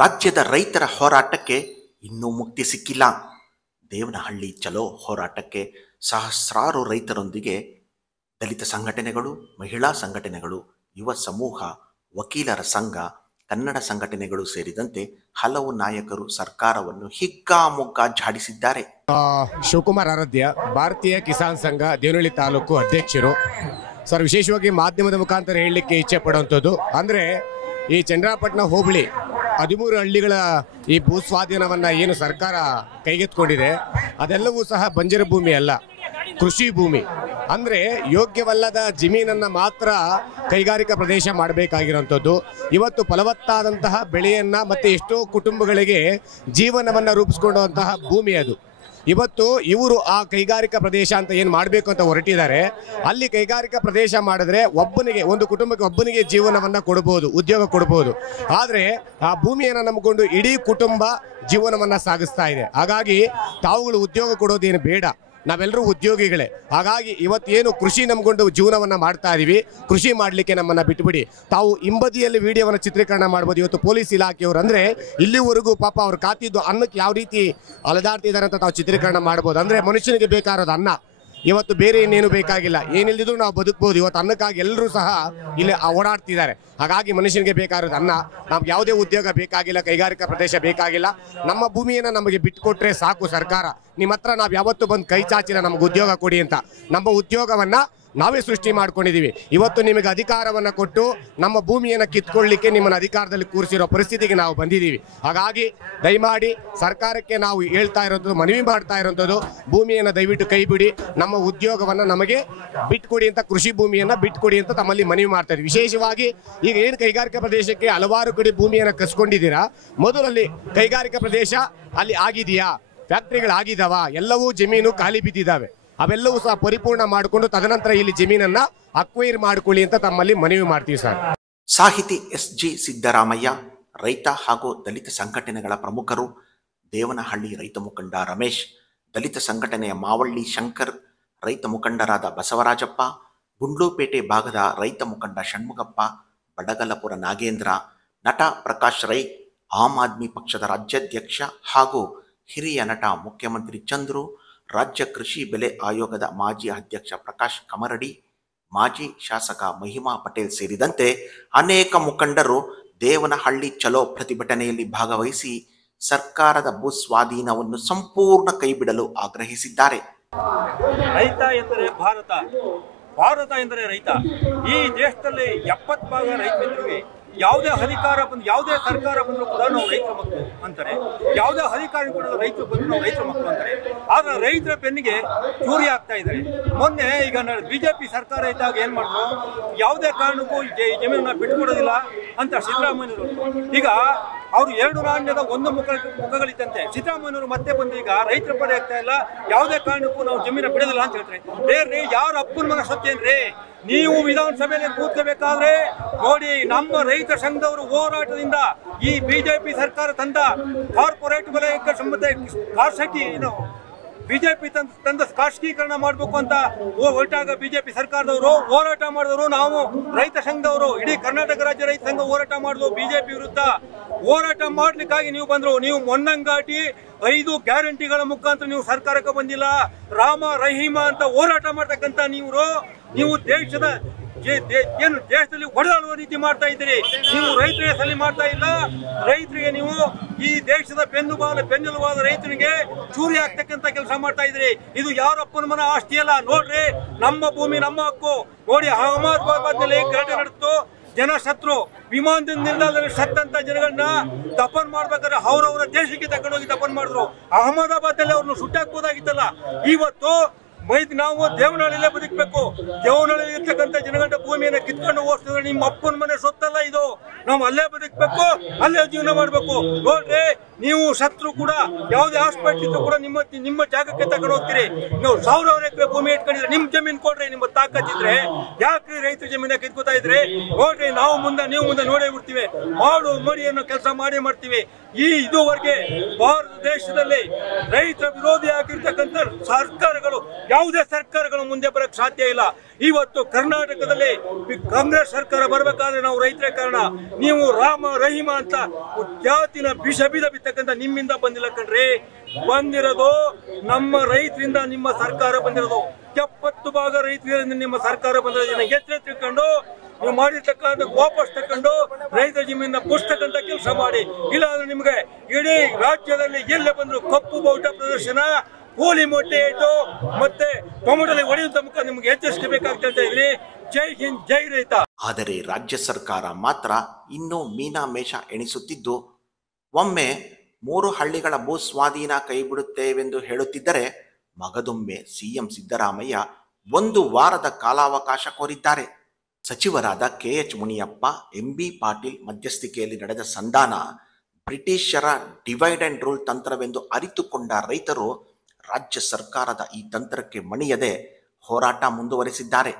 ರಾಜ್ಯದ ರೈತರ ಹೋರಾಟಕ್ಕೆ ಇನ್ನೂ ಮುಕ್ತಿ ಸಿಕ್ಕಿಲ್ಲ. ದೇವನಹಳ್ಳಿ ಚಲೋ ಹೋರಾಟಕ್ಕೆ ಸಹಸ್ರಾರು ರೈತರೊಂದಿಗೆ ದಲಿತ ಸಂಘಟನೆಗಳು, ಮಹಿಳಾ ಸಂಘಟನೆಗಳು, ಯುವ ಸಮೂಹ, ವಕೀಲರ ಸಂಘ, ಕನ್ನಡ ಸಂಘಟನೆಗಳು ಸೇರಿದಂತೆ ಹಲವು ನಾಯಕರು ಸರ್ಕಾರವನ್ನು ಹಿಗ್ಗಾಮುಗ್ಗಾ ಝಾಡಿಸಿದ್ದಾರೆ. ಶಿವಕುಮಾರ್ ಆರಾಧ್ಯ, ಭಾರತೀಯ ಕಿಸಾನ್ ಸಂಘ ದೇವನಹಳ್ಳಿ ತಾಲೂಕು ಅಧ್ಯಕ್ಷರು. ಸರ್, ವಿಶೇಷವಾಗಿ ಮಾಧ್ಯಮದ ಮುಖಾಂತರ ಹೇಳಲಿಕ್ಕೆ ಇಚ್ಛೆ ಪಡುವಂಥದ್ದು ಅಂದರೆ, ಈ ಚನ್ನರಾಯಪಟ್ಟಣ ಹೋಬಳಿ 13 ಹಳ್ಳಿಗಳ ಈ ಭೂಸ್ವಾಧೀನವನ್ನು ಏನು ಸರ್ಕಾರ ಕೈಗೆತ್ತಿಕೊಂಡಿದೆ, ಅದೆಲ್ಲವೂ ಸಹ ಬಂಜರು ಭೂಮಿ ಅಲ್ಲ, ಕೃಷಿ ಭೂಮಿ. ಅಂದರೆ ಯೋಗ್ಯವಲ್ಲದ ಜಮೀನನ್ನು ಮಾತ್ರ ಕೈಗಾರಿಕಾ ಪ್ರದೇಶ ಮಾಡಬೇಕಾಗಿರೋಂಥದ್ದು. ಇವತ್ತು ಫಲವತ್ತಾದಂತಹ ಬೆಳೆಯನ್ನು ಮತ್ತು ಎಷ್ಟೋ ಕುಟುಂಬಗಳಿಗೆ ಜೀವನವನ್ನು ರೂಪಿಸ್ಕೊಂಡಂತಹ ಭೂಮಿ ಅದು. ಇವತ್ತು ಇವರು ಆ ಕೈಗಾರಿಕಾ ಪ್ರದೇಶ ಅಂತ ಏನು ಮಾಡಬೇಕು ಅಂತ ಹೊರಟಿದ್ದಾರೆ. ಅಲ್ಲಿ ಕೈಗಾರಿಕಾ ಪ್ರದೇಶ ಮಾಡಿದ್ರೆ ಒಬ್ಬನಿಗೆ, ಒಂದು ಕುಟುಂಬಕ್ಕೆ ಒಬ್ಬನಿಗೆ ಜೀವನವನ್ನು ಕೊಡ್ಬೋದು, ಉದ್ಯೋಗ ಕೊಡ್ಬೋದು. ಆದರೆ ಆ ಭೂಮಿಯನ್ನು ನಂಬಿಕೊಂಡು ಇಡೀ ಕುಟುಂಬ ಜೀವನವನ್ನು ಸಾಗಿಸ್ತಾ ಇದೆ. ಹಾಗಾಗಿ ತಾವುಗಳು ಉದ್ಯೋಗ ಕೊಡೋದೇನು ಬೇಡ, ನಾವೆಲ್ಲರೂ ಉದ್ಯೋಗಿಗಳೇ. ಹಾಗಾಗಿ ಇವತ್ತೇನು ಕೃಷಿ ನಂಬಿಕೊಂಡು ಜೀವನವನ್ನು ಮಾಡ್ತಾ ಇದೀವಿ, ಕೃಷಿ ಮಾಡಲಿಕ್ಕೆ ನಮ್ಮನ್ನು ಬಿಟ್ಟುಬಿಡಿ. ತಾವು ಹಿಂಬದಿಯಲ್ಲಿ ವಿಡಿಯೋವನ್ನು ಚಿತ್ರೀಕರಣ ಮಾಡ್ಬೋದು. ಇವತ್ತು ಪೊಲೀಸ್ ಇಲಾಖೆಯವರು ಅಂದರೆ ಇಲ್ಲಿವರೆಗೂ ಪಾಪ ಅವ್ರು ಕಾತಿದ್ದು ಅನ್ನಕ್ಕೆ ಯಾವ ರೀತಿ ಅಲೆದಾಡ್ತಿದ್ದಾರೆ ಅಂತ ತಾವು ಚಿತ್ರೀಕರಣ ಮಾಡ್ಬೋದು. ಅಂದರೆ ಮನುಷ್ಯನಿಗೆ ಬೇಕಾಗಿರೋದು ಅನ್ನ, ಇವತ್ತು ಬೇರೆ ಇನ್ನೇನು ಬೇಕಾಗಿಲ್ಲ. ಏನಿಲ್ಲದಿದ್ರು ನಾವು ಬದುಕ್ಬೋದು. ಇವತ್ತು ಅನ್ನಕ್ಕಾಗಿ ಎಲ್ಲರೂ ಸಹ ಇಲ್ಲಿ ಓಡಾಡ್ತಿದ್ದಾರೆ. ಹಾಗಾಗಿ ಮನುಷ್ಯನಿಗೆ ಬೇಕಾಗಿರೋದು ಅನ್ನ. ನಮ್ಗೆ ಯಾವುದೇ ಉದ್ಯೋಗ ಬೇಕಾಗಿಲ್ಲ, ಕೈಗಾರಿಕಾ ಪ್ರದೇಶ ಬೇಕಾಗಿಲ್ಲ. ನಮ್ಮ ಭೂಮಿಯನ್ನು ನಮಗೆ ಬಿಟ್ಟುಕೊಟ್ರೆ ಸಾಕು ಸರ್ಕಾರ. ನಿಮ್ಮ ಹತ್ರ ನಾವು ಯಾವತ್ತೂ ಬಂದು ಕೈ ಚಾಚಿಲ್ಲ ನಮ್ಗೆ ಉದ್ಯೋಗ ಕೊಡಿ ಅಂತ. ನಮ್ಮ ಉದ್ಯೋಗವನ್ನು ನಾವೇ ಸೃಷ್ಟಿ ಮಾಡ್ಕೊಂಡಿದ್ದೀವಿ. ಇವತ್ತು ನಿಮಗೆ ಅಧಿಕಾರವನ್ನು ಕೊಟ್ಟು ನಮ್ಮ ಭೂಮಿಯನ್ನು ಕಿತ್ಕೊಳ್ಳಿಕ್ಕೆ ನಿಮ್ಮನ್ನು ಅಧಿಕಾರದಲ್ಲಿ ಕೂರಿಸಿರೋ ಪರಿಸ್ಥಿತಿಗೆ ನಾವು ಬಂದಿದ್ದೀವಿ. ಹಾಗಾಗಿ ದಯಮಾಡಿ ಸರ್ಕಾರಕ್ಕೆ ನಾವು ಹೇಳ್ತಾ ಇರೋದು, ಮನವಿ ಮಾಡ್ತಾ ಇರೋಂಥದ್ದು, ಭೂಮಿಯನ್ನು ದಯವಿಟ್ಟು ಕೈ ಬಿಡಿ, ನಮ್ಮ ಉದ್ಯೋಗವನ್ನು ನಮಗೆ ಬಿಟ್ಕೊಡಿ ಅಂತ, ಕೃಷಿ ಭೂಮಿಯನ್ನು ಬಿಟ್ಕೊಡಿ ಅಂತ ತಮ್ಮಲ್ಲಿ ಮನವಿ ಮಾಡ್ತಾ ಇದ್ದೀವಿ. ವಿಶೇಷವಾಗಿ ಈಗ ಏನು ಕೈಗಾರಿಕಾ ಪ್ರದೇಶಕ್ಕೆ ಹಲವಾರು ಕಡೆ ಭೂಮಿಯನ್ನು ಕಸ್ಕೊಂಡಿದ್ದೀರಾ, ಮೊದಲಲ್ಲಿ ಕೈಗಾರಿಕಾ ಪ್ರದೇಶ ಅಲ್ಲಿ ಆಗಿದೆಯಾ, ಫ್ಯಾಕ್ಟ್ರಿಗಳಾಗಿದ್ದಾವ, ಎಲ್ಲವೂ ಜಮೀನು ಖಾಲಿ ಬಿದ್ದಿದ್ದಾವೆ. ಅವೆಲ್ಲವೂ ಸಹ ಪರಿಪೂರ್ಣ ಮಾಡಿಕೊಂಡು ತದನಂತರ ಇಲ್ಲಿ ಜಮೀನನ್ನ ಅಕ್ವೈರ್ ಮಾಡಿಕೊಳ್ಳಿ ಅಂತ ತಮ್ಮಲ್ಲಿ ಮನವಿ ಮಾಡ್ತೀವಿ ಸರ್. ಸಾಹಿತಿ SG ಸಿದ್ದರಾಮಯ್ಯ, ರೈತ ಹಾಗೂ ದಲಿತ ಸಂಘಟನೆಗಳ ಪ್ರಮುಖರು, ದೇವನಹಳ್ಳಿ ರೈತ ಮುಖಂಡ ರಮೇಶ್, ದಲಿತ ಸಂಘಟನೆಯ ಮಾವಳ್ಳಿ ಶಂಕರ್, ರೈತ ಮುಖಂಡರಾದ ಬಸವರಾಜಪ್ಪ, ಗುಂಡ್ಲುಪೇಟೆ ಭಾಗದ ರೈತ ಮುಖಂಡ ಷಣ್ಮುಗಪ್ಪ, ಬಡಗಲಪುರ ನಾಗೇಂದ್ರ, ನಟ ಪ್ರಕಾಶ್ ರೈ, ಆಮ್ ಆದ್ಮಿ ಪಕ್ಷದ ರಾಜ್ಯಾಧ್ಯಕ್ಷ ಹಾಗೂ ಹಿರಿಯ ನಟ ಮುಖ್ಯಮಂತ್ರಿ ಚಂದ್ರು, ರಾಜ್ಯ ಕೃಷಿ ಬೆಲೆ ಆಯೋಗದ ಮಾಜಿ ಅಧ್ಯಕ್ಷ ಪ್ರಕಾಶ್ ಕಮರಡಿ, ಮಾಜಿ ಶಾಸಕ ಮಹಿಮಾ ಪಟೇಲ್ ಸೇರಿದಂತೆ ಅನೇಕ ಮುಖಂಡರು ದೇವನಹಳ್ಳಿ ಚಲೋ ಪ್ರತಿಭಟನೆಯಲ್ಲಿ ಭಾಗವಹಿಸಿ ಸರ್ಕಾರದ ಭೂಸ್ವಾಧೀನವನ್ನು ಸಂಪೂರ್ಣ ಕೈಬಿಡಲು ಆಗ್ರಹಿಸಿದ್ದಾರೆ. ರೈತ ಎಂದರೆ ಭಾರತ, ಭಾರತ ಎಂದರೆ ರೈತ. ಈ ದೇಶದಲ್ಲಿ 70% ರೈತರಿಗೆ ಯಾವುದೇ ಅಧಿಕಾರ ಬಂದು, ಯಾವುದೇ ಸರ್ಕಾರ ಬಂದರೂ ಕೂಡ ನಾವು ರೈತರ ಮಕ್ಕಳು ಅಂತಾರೆ, ಯಾವುದೇ ಅಧಿಕಾರ ಕೂಡ ರೈತರು ಬಂದು ನಾವು ರೈತರ ಮಕ್ಕಳು ಅಂತಾರೆ. ಆದ್ರೆ ರೈತರ ಬೆನ್ನಿಗೆ ಚೂರಿ ಆಗ್ತಾ ಇದ್ದಾರೆ. ಮೊನ್ನೆ ಈಗ BJP ಸರ್ಕಾರ ಇದ್ದಾಗ ಏನ್ ಮಾಡಿದ್ರು, ಯಾವುದೇ ಕಾರಣಕ್ಕೂ ಜಮೀನನ್ನ ಬಿಟ್ಕೊಡೋದಿಲ್ಲ ಅಂತ ಸಿದ್ದರಾಮಯ್ಯನವರು. ಈಗ ಅವರು 2 ನಾಣ್ಯದ 1 ಮುಖಗಳಿದ್ದಂತೆ ಸಿದ್ದರಾಮಯ್ಯನವರು ಮತ್ತೆ ಬಂದು ಈಗ ರೈತರ ಪಡೆ ಆಗ್ತಾ ಇಲ್ಲ, ಯಾವುದೇ ಕಾರಣಕ್ಕೂ ನಾವು ಜಮೀನ ಬಿಡೋದಿಲ್ಲ ಅಂತ ಹೇಳ್ತಾರೆ. ಬೇರೆ ಯಾರು ಅಪ್ಪನ ಮಗ ಸತ್ತೇನ್ರಿ? ನೀವು ವಿಧಾನಸಭೆಯಲ್ಲಿ ಕೂತ್ಕೋಬೇಕಾದ್ರೆ ನೋಡಿ, ನಮ್ಮ ರೈತ ಸಂಘದವರು ಹೋರಾಟದಿಂದ ಈ BJP ಸರ್ಕಾರ ತಂದ ಕಾರ್ಪೊರೇಟ್ ವಲಯಕ್ಕೆ ಸಂಬಂಧ ಖಾಸಗಿ BJP ತಂದ ಖಾಸಗೀಕರಣ ಮಾಡಬೇಕು ಅಂತ ಹೊರಟಾಗ BJP ಸರ್ಕಾರದವರು ಹೋರಾಟ ಮಾಡಿದವರು, ನಾವು ರೈತ ಸಂಘದವರು ಇಡೀ ಕರ್ನಾಟಕ ರಾಜ್ಯ ರೈತ ಸಂಘ ಹೋರಾಟ ಮಾಡಿದ್ರು BJP ವಿರುದ್ಧ. ಹೋರಾಟ ಮಾಡ್ಲಿಕ್ಕಾಗಿ ನೀವು ಬಂದ್ರು, ನೀವು ಮೊನ್ನಂಗಾಟಿ 5 ಗ್ಯಾರಂಟಿಗಳ ಮುಖಾಂತರ ನೀವು ಸರ್ಕಾರಕ್ಕೆ ಬಂದಿಲ್ಲ. ರಾಮ ರಹೀಮ ಅಂತ ಹೋರಾಟ ಮಾಡ್ತಕ್ಕಂಥ ನೀವು ದೇಶದ ಏನು ದೇಶದಲ್ಲಿ ಒಡೆದಾಡುವ ರೀತಿ ಮಾಡ್ತಾ ಇದ್ದೀರಿ. ನೀವು ರೈತರಿಗೆ ಸಲಿ ಮಾಡ್ತಾ ಇಲ್ಲ. ರೈತರಿಗೆ ನೀವು ಈ ದೇಶದ ಬೆನ್ನೆಲುಬಾದ ರೈತನಿಗೆ ಚೂರಿ ಆಗ್ತಕ್ಕಂಥ ಕೆಲಸ ಮಾಡ್ತಾ ಇದ್ದೀರಿ. ಇದು ಯಾರಪ್ಪನ ಮನ ಆಸ್ತಿ ಅಲ್ಲ. ನೋಡ್ರಿ, ನಮ್ಮ ಭೂಮಿ ನಮ್ಮ ಹಕ್ಕು. ನೋಡಿ, ಅಹಮದಾಬಾದ್ ನಲ್ಲಿ ಗಲಾಟೆ ನಡೆದು ಜನ ಸತ್ರು. ವಿಮಾನದಿಂದ ನಿಲ್ದಾಣದಲ್ಲಿ ಸತ್ತಂತ ಜನಗಳನ್ನ ದಫನ್ ಮಾಡ್ಬೇಕಾದ್ರೆ ಅವರವರ ದೇಶಕ್ಕೆ ತಗೊಂಡೋಗಿ ದಫನ್ ಮಾಡಿದ್ರು. ಅಹಮದಾಬಾದ್ ನಲ್ಲಿ ಅವ್ರನ್ನ ಸುಟ್ಟಾಕ್ಬೋದಾಗಿತ್ತಲ್ಲ. ಇವತ್ತು ನಾವು ದೇವನಹಳ್ಳಿಯಲ್ಲೇ ಬದುಕಬೇಕು. ದೇವನಹಳ್ಳಿ ಇರ್ತಕ್ಕಂಥ ಜನಗಂಟ ಭೂಮಿಯನ್ನು ಕಿತ್ಕೊಂಡು ಹೋಗ್ತಿದ್ರೆ ನಿಮ್ಮ ಅಪ್ಪನ ಮನೆ ಸೊತ್ತಲ್ಲ ಇದು. ನಾವು ಅಲ್ಲೇ ಬದುಕಬೇಕು, ಅಲ್ಲೇ ಜೀವನ ಮಾಡಬೇಕು. ನೋಡ್ರಿ, ನೀವು ಸತ್ರು ಕೂಡ ಯಾವುದೇ ಹಾಸ್ಪಿಟಲ್ ಇದ್ರು ಕೂಡ ನಿಮ್ಮ ಜಾಗಕ್ಕೆ ತಗೊಂಡು ಹೋಗ್ತೀರಿ. ನೀವು ಸಾವಿರಾರು ಎಕರೆ ಭೂಮಿ ಇಟ್ಕೊಂಡಿದ್ರೆ ನಿಮ್ ಜಮೀನ್ ಕೊಡ್ರಿ, ನಿಮ್ಮ ತಾಕತ್ತಿದ್ರೆ ಯಾಕ್ರಿ ರೈತರ ಜಮೀನ ಕಿತ್ಕೋತಾ ಇದ್ರೆ? ನೋಡ್ರಿ, ನೀವು ಮುಂದೆ ನೋಡೇ ಬಿಡ್ತೀವಿ, ಮಾಡು ಮಡಿಯನ್ನು ಕೆಲಸ ಮಾಡ್ತೀವಿ. ಇದುವರೆಗೆ ಭಾರತ ದೇಶದಲ್ಲಿ ರೈತರ ವಿರೋಧಿ ಆಗಿರ್ತಕ್ಕಂಥ ಸರ್ಕಾರಗಳು, ಯಾವುದೇ ಸರ್ಕಾರಗಳು ಮುಂದೆ ಬರಕ್ ಸಾಧ್ಯ ಇಲ್ಲ. ಇವತ್ತು ಕರ್ನಾಟಕದಲ್ಲಿ ಕಾಂಗ್ರೆಸ್ ಸರ್ಕಾರ ಬರ್ಬೇಕಾದ್ರೆ ನಾವು ರೈತರೇ ಕಾರಣ. ನೀವು ರಾಮ ರಹೀಮ ಅಂತ ಜಾತಿನ ಬಿಷ ಬಿತ್ತಕ್ಕಂಥ ನಿಮ್ಮಿಂದ ಬಂದಿಲ್ಲ ಕಣ್ರಿ, ಬಂದಿರೋದು ನಮ್ಮ ರೈತರಿಂದ ನಿಮ್ಮ ಸರ್ಕಾರ ಬಂದಿರೋದು. 70 ಭಾಗ ರೈತರಿಂದ ನಿಮ್ಮ ಸರ್ಕಾರ ಬಂದಿರೋದನ್ನ ಎಚ್ಚರ ತಿಳ್ಕೊಂಡು ನೀವು ಮಾಡಿರ್ತಕ್ಕಂಥ ವಾಪಸ್ ತಕೊಂಡು ರೈತರ ಜಮೀನ ಪುಸ್ತಕಂತ ಕೆಲಸ ಮಾಡಿ. ಇಲ್ಲ ಅಂದ್ರೆ ನಿಮ್ಗೆ ಇಡೀ ರಾಜ್ಯದಲ್ಲಿ ಎಲ್ಲೇ ಬಂದ್ರು ಕಪ್ಪು ಬಾವುಟ ಪ್ರದರ್ಶನ, ಕೂಲಿ ಮೊಟ್ಟೆ ಇಟ್ಟು ಮತ್ತೆ ಟೊಮೆಟೊಲಿ ಹೊಡೆಯುವಂತ ಮುಖ ನಿಮ್ಗೆ ಎಚ್ಚರಿಸಬೇಕಾಗ್ತಾ ಇದ್ರಿ. ಜೈ ಹಿಂದ್, ಜೈ ರೈತ. ಆದರೆ ರಾಜ್ಯ ಸರ್ಕಾರ ಮಾತ್ರ ಇನ್ನೂ ಮೀನಾಮೇಷ ಎಣಿಸುತ್ತಿದ್ದು, ಒಮ್ಮೆ 3 ಹಳ್ಳಿಗಳ ಭೂ ಸ್ವಾಧೀನ ಕೈಬಿಡುತ್ತೇವೆಂದು ಹೇಳುತ್ತಿದ್ದರೆ, ಮಗದೊಮ್ಮೆ ಸಿಎಂ ಸಿದ್ದರಾಮಯ್ಯ 1 ವಾರದ ಕಾಲಾವಕಾಶ ಕೋರಿದ್ದಾರೆ. ಸಚಿವರಾದ KH ಮುನಿಯಪ್ಪ, MB ಪಾಟೀಲ್ ಮಧ್ಯಸ್ಥಿಕೆಯಲ್ಲಿ ನಡೆದ ಸಂಧಾನ ಬ್ರಿಟಿಷರ ಡಿವೈಡ್ ಅಂಡ್ ರೂಲ್ ತಂತ್ರವೆಂದು ಅರಿತುಕೊಂಡ ರೈತರು ರಾಜ್ಯ ಸರ್ಕಾರದ ಈ ತಂತ್ರಕ್ಕೆ ಮಣಿಯದೆ ಹೋರಾಟ ಮುಂದುವರೆಸಿದ್ದಾರೆ.